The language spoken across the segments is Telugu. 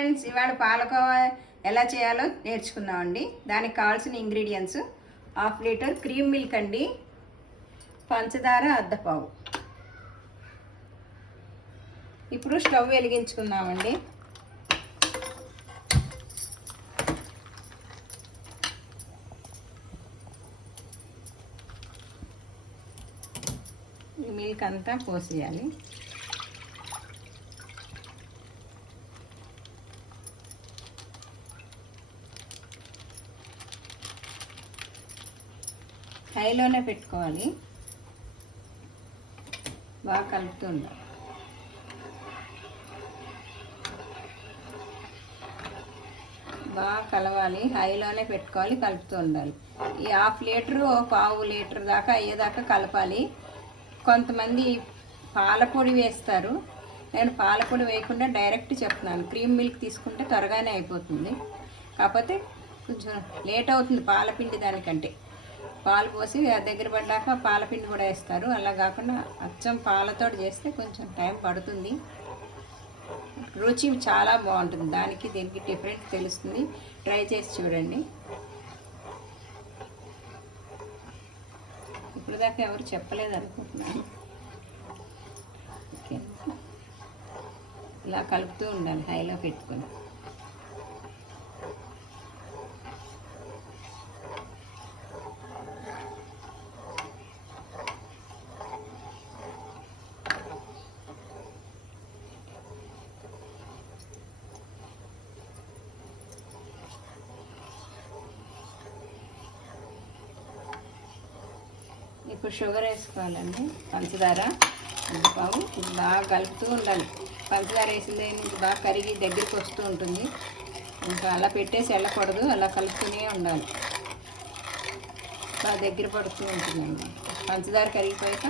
ఫ్రెండ్స్, ఇవాళ పాలకోవా ఎలా చేయాలో నేర్చుకుందామండి. దానికి కావాల్సిన ఇంగ్రీడియంట్స్: 1/2 లీటర్ క్రీమ్ మిల్క్ అండి, పంచదార అర్ధపావు. ఇప్పుడు స్టవ్ వెలిగించుకుందామండి. ఈ మిల్క్ అంతా పోసేయాలి. హైలోనే పెట్టుకోవాలి. బాగా కలుపుతూ ఉండాలి. బాగా కలవాలి, హైలోనే పెట్టుకోవాలి, కలుపుతూ ఉండాలి. ఈ 1/2 లీటరు 1/4 లీటర్ దాకా అయ్యేదాకా కలపాలి. కొంతమంది పాలపొడి వేస్తారు, నేను పాలపొడి వేయకుండా డైరెక్ట్ చెప్తున్నాను. క్రీమ్ మిల్క్ తీసుకుంటే త్వరగానే అయిపోతుంది, కాకపోతే కొంచెం లేట్ అవుతుంది పాలపిండి దానికంటే. పాలు పోసి దగ్గర పడ్డాక పాలపిండి కూడా వేస్తారు. అలా కాకుండా అచ్చం పాలతో చేస్తే కొంచెం టైం పడుతుంది. రుచి చాలా బాగుంటుంది. దానికి దీనికి డిఫరెన్స్ తెలుస్తుంది. ట్రై చేసి చూడండి. ఇప్పుడు దాకా ఎవరు చెప్పలేదు అనుకుంటున్నాను. ఓకే, ఇలా కలుపుతూ ఉండాలి హైలో పెట్టుకొని. ఇప్పుడు షుగర్ వేసుకోవాలండి. పంచదార అర్ధపావు. ఇది బాగా కలుపుతూ ఉండాలి. పంచదార వేసింది బాగా కరిగి దగ్గరికి వస్తూ ఉంటుంది. ఇంకా అలా పెట్టేసి వెళ్ళకూడదు, అలా కలుపుతూనే ఉండాలి. బాగా దగ్గర పడుతూ ఉంటుందండి. పంచదార కరిగిపోయాక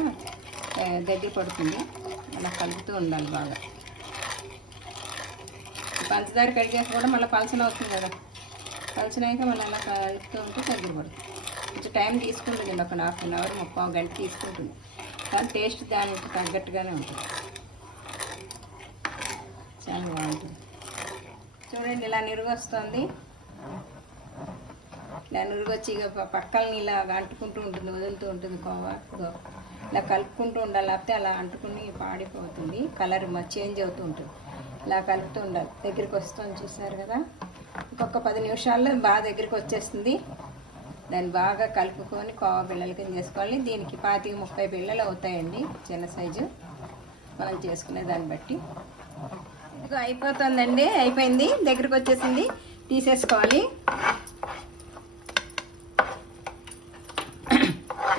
దగ్గర పడుతుంది. అలా కలుపుతూ ఉండాలి బాగా. పంచదార కరిగాక కూడా మళ్ళీ పలచన అవుతుంది కదా, పలచనైతే మళ్ళీ అలా కలుపుతూ ఉంటే దగ్గర పడుతుంది. కొంచెం టైం తీసుకుంటుంది, ఒక 1/2 అవర్ 3/4 గంట తీసుకుంటుంది. కానీ టేస్ట్ దానికి తగ్గట్టుగానే ఉంటుంది. చాలా బాగుంటుంది. చూడండి, ఇలా నిరుగు వస్తుంది. ఇలా నిరుగు వచ్చి ఇక పక్కల్ని ఇలా అంటుకుంటూ ఉంటుంది, వదులుతూ ఉంటుంది కోవా. ఇలా కలుపుకుంటూ ఉండాలి, లేకపోతే అలా అంటుకుని పాడిపోతుంది. కలర్ చేంజ్ అవుతూ ఉంటుంది. ఇలా కలుపుతూ ఉండాలి. దగ్గరికి వస్తుంది, చూసారు కదా. ఇంకొక 10 నిమిషాల్లో బాగా దగ్గరికి వచ్చేస్తుంది. దాన్ని బాగా కలుపుకొని కోవా బిళ్ళల కింద చేసుకోవాలి. దీనికి 25-30 బిళ్ళలు అవుతాయండి, చిన్న సైజు, మనం చేసుకునే దాన్ని బట్టి. ఇది అయిపోతుందండి, అయిపోయింది, దగ్గరికి వచ్చేసింది. తీసేసుకోవాలి.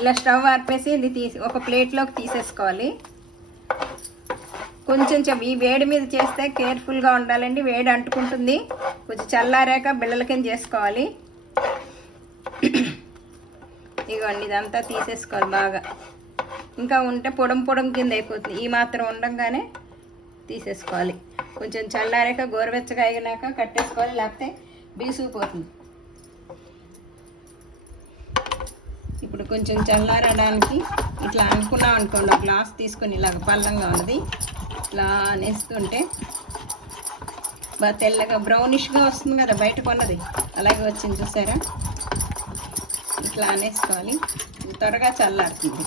ఇలా స్టవ్ ఆర్పేసి ఇది ఒక ప్లేట్లోకి తీసేసుకోవాలి. కొంచెం ఈ వేడి మీద చేస్తే కేర్ఫుల్గా ఉండాలండి, వేడి అంటుకుంటుంది. కొంచెం చల్లారాక బిళ్ళల కింద చేసుకోవాలి. ఇదిగోండి, ఇదంతా తీసేసుకోవాలి బాగా. ఇంకా ఉంటే పొడం కింద అయిపోతుంది. ఈ మాత్రం ఉండగానే తీసేసుకోవాలి. కొంచెం చల్లారాక గోరువెచ్చగా అయినాక కట్టేసుకోవాలి, లేకపోతే బిగుసుకుపోతుంది. ఇప్పుడు కొంచెం చల్లారడానికి ఇట్లా అనుకున్నాం అనుకోండి, ఒక గ్లాస్ తీసుకొని ఇలాగ పల్లంగా ఉన్నది ఇట్లా అనేస్తుంటే బాగా తెల్లగా బ్రౌనిష్గా వస్తుంది కదా, బయట కొన్నది అలాగే వచ్చింది, చూసారా. ఇట్లా అనేసుకోవాలి. త్వరగా చల్లారుతుంది,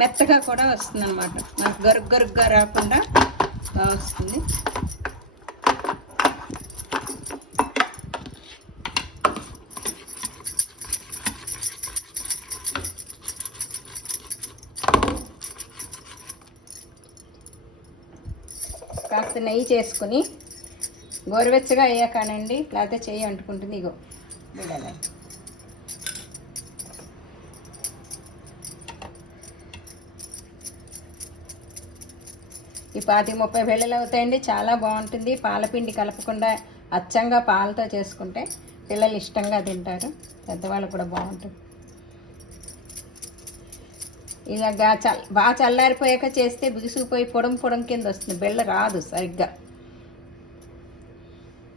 మెత్తగా కూడా వస్తుంది అన్నమాట. నాకు గరుగ్గా రాకుండా బాగా వస్తుంది. కాస్త నెయ్యి చేసుకుని గోరువెచ్చగా అయ్యాకానండి, లేకపోతే చెయ్యి అంటుకుంటుంది. ఇగో బిళ్ళలు ఈ 25-30 బిళ్ళలు అవుతాయండి. చాలా బాగుంటుంది. పాలపిండి కలపకుండా అచ్చంగా పాలతో చేసుకుంటే పిల్లలు ఇష్టంగా తింటారు, పెద్దవాళ్ళు కూడా బాగుంటుంది. ఇలా బాగా చల్లారిపోయాక చేస్తే బిగుసుకుపోయి పొడం కింద వస్తుంది, బిళ్ళ రాదు సరిగ్గా.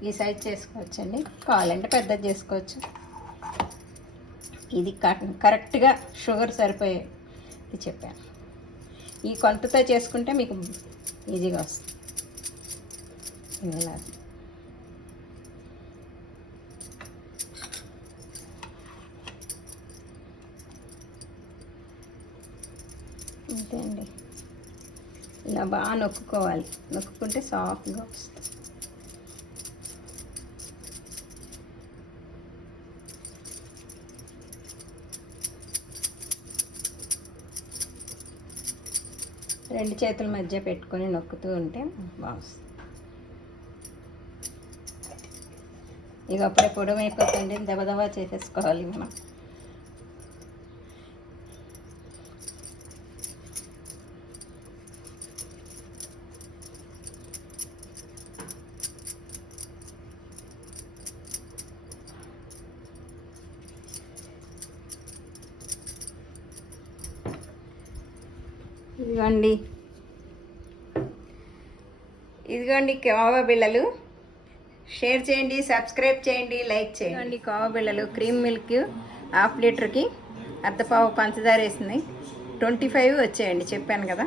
ఈ సైజ్ చేసుకోవచ్చండి, కావాలంటే పెద్దది చేసుకోవచ్చు. ఇది కరెక్ట్గా షుగర్ సరిపోయేది చెప్పాను. ఈ కొంతతో చేసుకుంటే మీకు ఈజీగా వస్తుంది. ఇలా అంతే అండి. ఇలా బాగా నొక్కుకోవాలి, నొక్కుంటే సాఫ్ట్గా వస్తుంది. రెండు చేతుల మధ్య పెట్టుకొని నొక్కుతూ ఉంటే బాగుంది. ఇక అప్పుడే పొడవు అయిపోతుంది, దబదబా చేసేసుకోవాలి మనం. ఇదిగోండి కోవా బిళ్ళలు. షేర్ చేయండి, సబ్స్క్రైబ్ చేయండి, లైక్ చేయండి. కోవా బిళ్ళలు క్రీమ్ మిల్క్ హాఫ్ లీటర్కి అర్ధపావు పంచదార వేసినాయి. 25 వచ్చాయండి, చెప్పాను కదా.